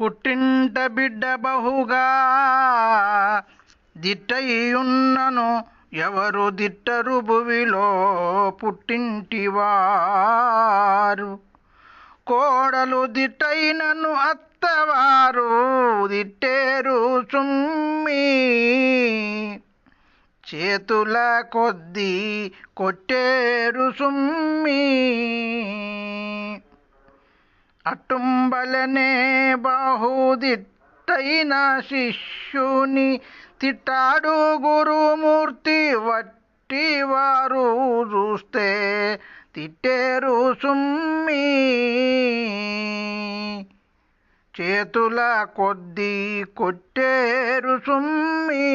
పుట్టింట బిడ్డ బహుగా దిట్టయ్యున్నను ఎవరు దిట్టరు భువిలో పుట్టింటివారు. కోడలు దిట్టైనను అత్తవారు దిట్టేరు చుమ్మి చేతుల కొద్దీ కొట్టేరు సుమ్మి. అటుంబలనే బాహుదిట్టైన శిష్యుని తిట్టాడు గురుమూర్తి వట్టి వారు చూస్తే తిట్టేరు సుమ్మి. చేతుల కొద్ది కొట్టేరు సుమ్మి.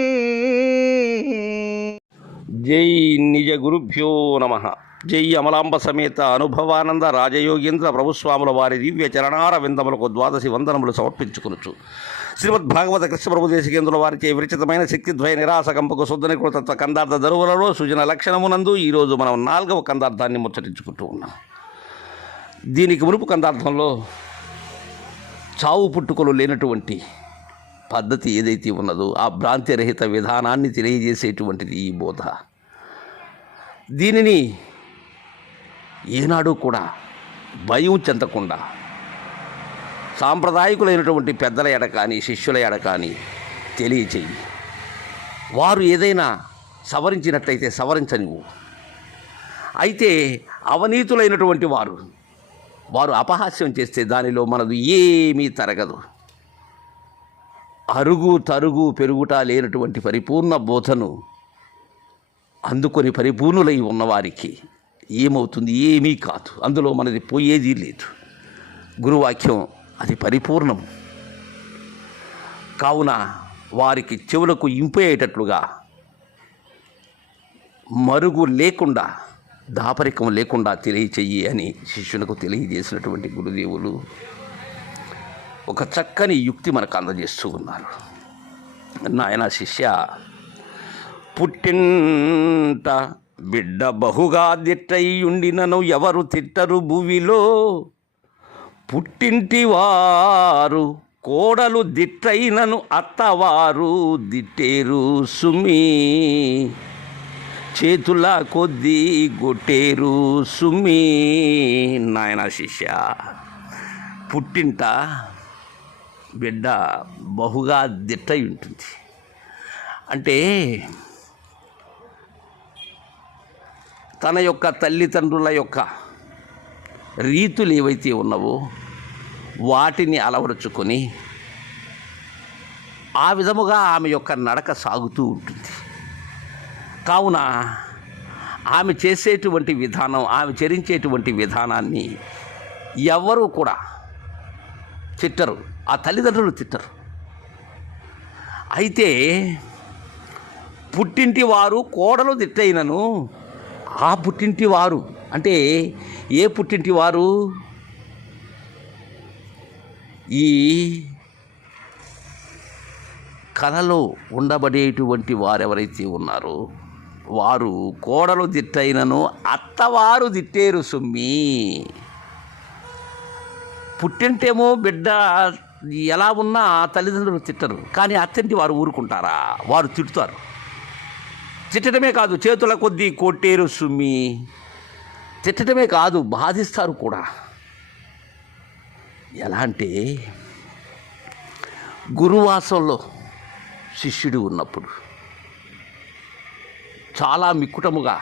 జై నిజ గురుభ్యో నమ. జై అమలాంబ సమేత అనుభవానంద రాజయోగేంద్ర ప్రభుస్వాముల వారి దివ్య చరణార విందములకు ద్వాదశి వందనములు సమర్పించుకునుచు. శ్రీమద్ భాగవత కృష్ణ ప్రభు దేశకేంద్రుల వారిచే విరచితమైన శక్తిద్వయ నిరాసకంపకు శుద్ధ కృతత్వ కందార్థ దరువులలో సుజన లక్షణమునందు ఈరోజు మనం నాలుగవ కందార్థాన్ని ముచ్చటించుకుంటూ ఉన్నాం. దీనికి మునుపు కందార్థంలో చావు పుట్టుకలు లేనటువంటి పద్ధతి ఏదైతే ఉన్నదో ఆ భ్రాంతిరహిత విధానాన్ని తెలియజేసేటువంటిది ఈ బోధ. దీనిని ఏనాడు కూడా భయం చెందకుండా సాంప్రదాయకులైనటువంటి పెద్దల ఎడ కానీ శిష్యుల ఎడ కానీ తెలియచేయి. వారు ఏదైనా సవరించినట్లయితే సవరించనివ్వు. అయితే అవనీతులైనటువంటి వారు వారు అపహాస్యం చేస్తే దానిలో మనది ఏమీ తరగదు. అరుగు తరుగు పెరుగుట లేనటువంటి పరిపూర్ణ బోధను అందుకొని పరిపూర్ణులై ఉన్నవారికి ఏమవుతుంది ఏమీ కాదు. అందులో మనది పోయేది లేదు. గురువాక్యం అది పరిపూర్ణం. కావున వారికి చెవులకు ఇంపేటట్లుగా మరుగు లేకుండా దాపరికం లేకుండా తెలియచెయ్యి అని శిష్యులకు తెలియజేసినటువంటి గురుదేవులు ఒక చక్కని యుక్తి మనకు అందజేస్తూ ఉన్నారు. నాయన శిష్య పుట్టింట బిడ్డ బహుగా దిట్టయ్యుండినను ఎవరు తిట్టరు భువిలో. పుట్టింటి వారు కోడలు దిట్టయినను అత్తవారు దిట్టేరు సుమి. చేతుల కొద్దీ గొట్టేరు సుమి. నాయన శిష్య పుట్టింట బిడ్డ బహుగా దిట్టై ఉంటుంది అంటే తన యొక్క తల్లిదండ్రుల యొక్క రీతులు ఏవైతే ఉన్నవో వాటిని అలవరుచుకొని ఆ విధముగా ఆమె యొక్క నడక సాగుతూ ఉంటుంది. కావున ఆమె చేసేటువంటి విధానం ఆమె చరించేటువంటి విధానాన్ని ఎవరు కూడా తిట్టరు. ఆ తల్లిదండ్రులు తిట్టరు. అయితే పుట్టింటి వారు కోడలు తిట్టయినను ఆ పుట్టింటి వారు అంటే ఏ పుట్టింటి వారు ఈ కథలో ఉండబడేటువంటి వారెవరైతే ఉన్నారో వారు కోడలు దిట్టైనను అత్తవారు తిట్టేరు సుమ్మి. పుట్టింటేమో బిడ్డ ఎలా ఉన్నా తల్లిదండ్రులు తిట్టరు కానీ అత్తంటి వారు ఊరుకుంటారా? వారు తిట్టుతారు తిట్టడమే కాదు చేతుల కొద్దీ కొట్టేరు సుమ్మి తిట్టడమే కాదు బాధిస్తారు కూడా. ఎలా అంటే గురువాసంలో శిష్యుడు ఉన్నప్పుడు చాలా మిక్కుటముగా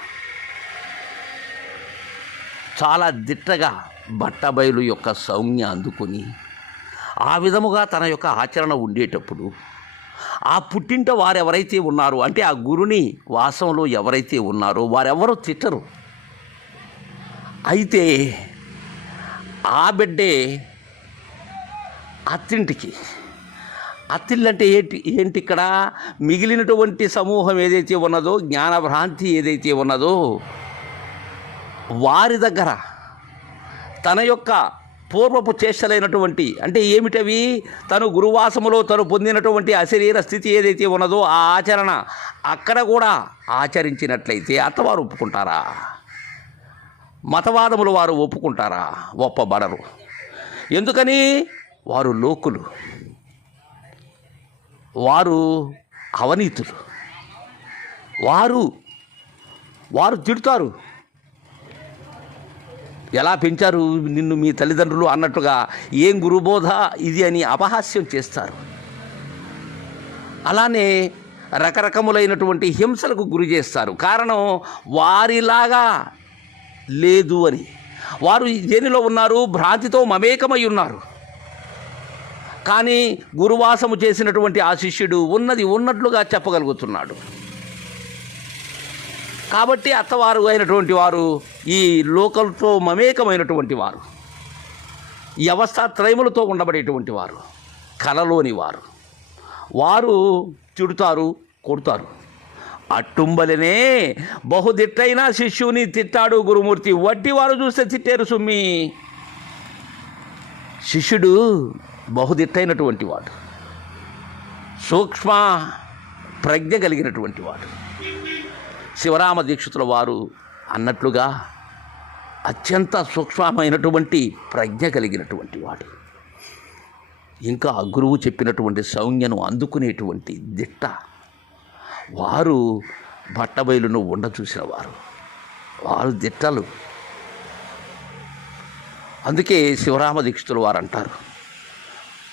చాలా దిట్టగా బట్టబయలు యొక్క సౌజ్ఞ అందుకొని ఆ విధముగా తన యొక్క ఆచరణ ఉండేటప్పుడు ఆ పుట్టింట వారెవరైతే ఉన్నారో అంటే ఆ గురుని వాసంలో ఎవరైతే ఉన్నారో వారెవరో తిట్టరు. అయితే ఆ బిడ్డే అత్తింటికి. అత్తిళ్ళంటే ఏంటి ఏంటి ఇక్కడ మిగిలినటువంటి సమూహం ఏదైతే ఉన్నదో జ్ఞానభ్రాంతి ఏదైతే ఉన్నదో వారి దగ్గర తన యొక్క పూర్వపు చేష్టలైనటువంటి అంటే ఏమిటవి? తను గురువాసములో తను పొందినటువంటి అశరీర స్థితి ఏదైతే ఉన్నదో ఆ ఆచరణ అక్కడ కూడా ఆచరించినట్లయితే అత్తవారు ఒప్పుకుంటారా? మతవాదములు వారు ఒప్పుకుంటారా? ఒప్పబడరు. ఎందుకని? వారు లోకులు. వారు అవనీతులు. వారు వారు తిడతారు. ఎలా పెంచారు నిన్ను మీ తల్లిదండ్రులు అన్నట్టుగా ఏం గురుబోధ ఇది అని అపహాస్యం చేస్తారు. అలానే రకరకములైనటువంటి హింసలకు గురి చేస్తారు. కారణం వారిలాగా లేదు అని. వారు దేనిలో ఉన్నారు? భ్రాంతితో మమేకమై ఉన్నారు. కానీ గురువాసము చేసినటువంటి ఆ శిష్యుడు ఉన్నది ఉన్నట్లుగా చెప్పగలుగుతున్నాడు. కాబట్టి అత్తవారు అయినటువంటి వారు ఈ లోకలతో మమేకమైనటువంటి వారు ఈ అవస్థాత్రయములతో ఉండబడేటువంటి వారు కలలోని వారు. వారు తిడుతారు కొడతారు. అట్టుంబలనే బహుదిట్టైన శిష్యుని తిట్టాడు గురుమూర్తి. వడ్డీ వారు చూస్తే తిట్టారు సుమ్మి. శిష్యుడు బహుదిట్టైనటువంటి వాడు. సూక్ష్మ ప్రజ్ఞ కలిగినటువంటి వాడు. శివరామ దీక్షితుల వారు అన్నట్లుగా అత్యంత సూక్ష్మమైనటువంటి ప్రజ్ఞ కలిగినటువంటి వాడు. ఇంకా గురువు చెప్పినటువంటి సౌజ్ఞను అందుకునేటువంటి దిట్ట. వారు బట్టబయలును ఉండ చూసిన వారు. వారు దిట్టలు. అందుకే శివరామ దీక్షితులు వారు అంటారు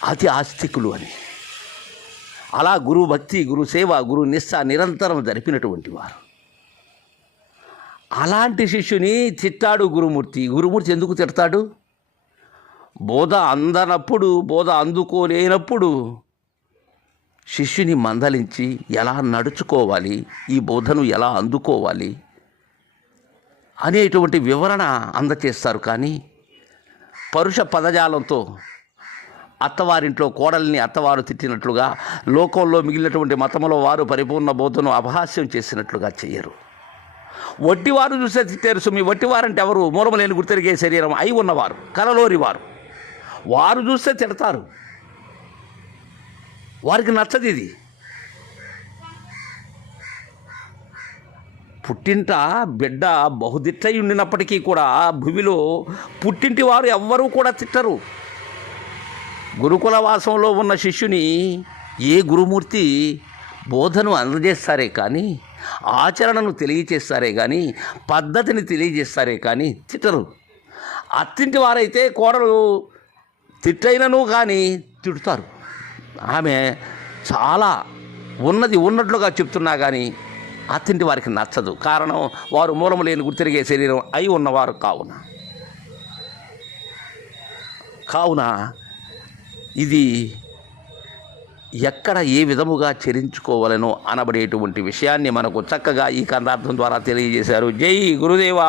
అతి ఆస్తికులు అని. అలా గురు భక్తి గురు సేవ గురు నిస్స నిరంతరం జరిపినటువంటి వారు. అలాంటి శిష్యుని తిట్టాడు గురుమూర్తి. గురుమూర్తి ఎందుకు తిడతాడు? బోధ అందనప్పుడు బోధ అందుకోలేనప్పుడు శిష్యుని మందలించి ఎలా నడుచుకోవాలి ఈ బోధను ఎలా అందుకోవాలి అనేటువంటి వివరణ అందచేస్తారు. కానీ పరుష పదజాలంతో అత్తవారింట్లో కోడల్ని అత్తవారు తిట్టినట్లుగా లోకంలో మిగిలినటువంటి మతంలో వారు పరిపూర్ణ బోధను అపహాస్యం చేసినట్లుగా చేయరు. వట్టివారు చూస్తే తిట్టారు సుమి వట్టివారంటే ఎవరు? మూలమలేని గుర్తెరిగే శరీరం. అయి ఉన్నవారు కలలోరి వారు. వారు చూస్తే తిడతారు. వారికి నచ్చదు ఇది. పుట్టింట బిడ్డ బహుదిట్టై ఉండినప్పటికీ కూడా భూమిలో పుట్టింటి వారు ఎవ్వరూ కూడా తిట్టరు. గురుకుల వాసంలో ఉన్న శిష్యుని ఏ గురుమూర్తి బోధను అందజేస్తారే కానీ ఆచరణను తెలియచేస్తారే కానీ పద్ధతిని తెలియజేస్తారే కానీ తిట్టరు. అత్తింటి వారైతే కోడలు తిట్టైనను కానీ తిడుతారు. ఆమె చాలా ఉన్నది ఉన్నట్లుగా చెప్తున్నా కానీ అత్తింటి వారికి నచ్చదు. కారణం వారు మూలము లేని గుర్తిరిగే శరీరం అయి ఉన్నవారు కావున. కావున ఇది ఎక్కడ ఏ విధముగా చరించుకోవాలనో అనబడేటువంటి విషయాన్ని మనకు చక్కగా ఈ కందార్థం ద్వారా తెలియజేశారు. జై గురుదేవా!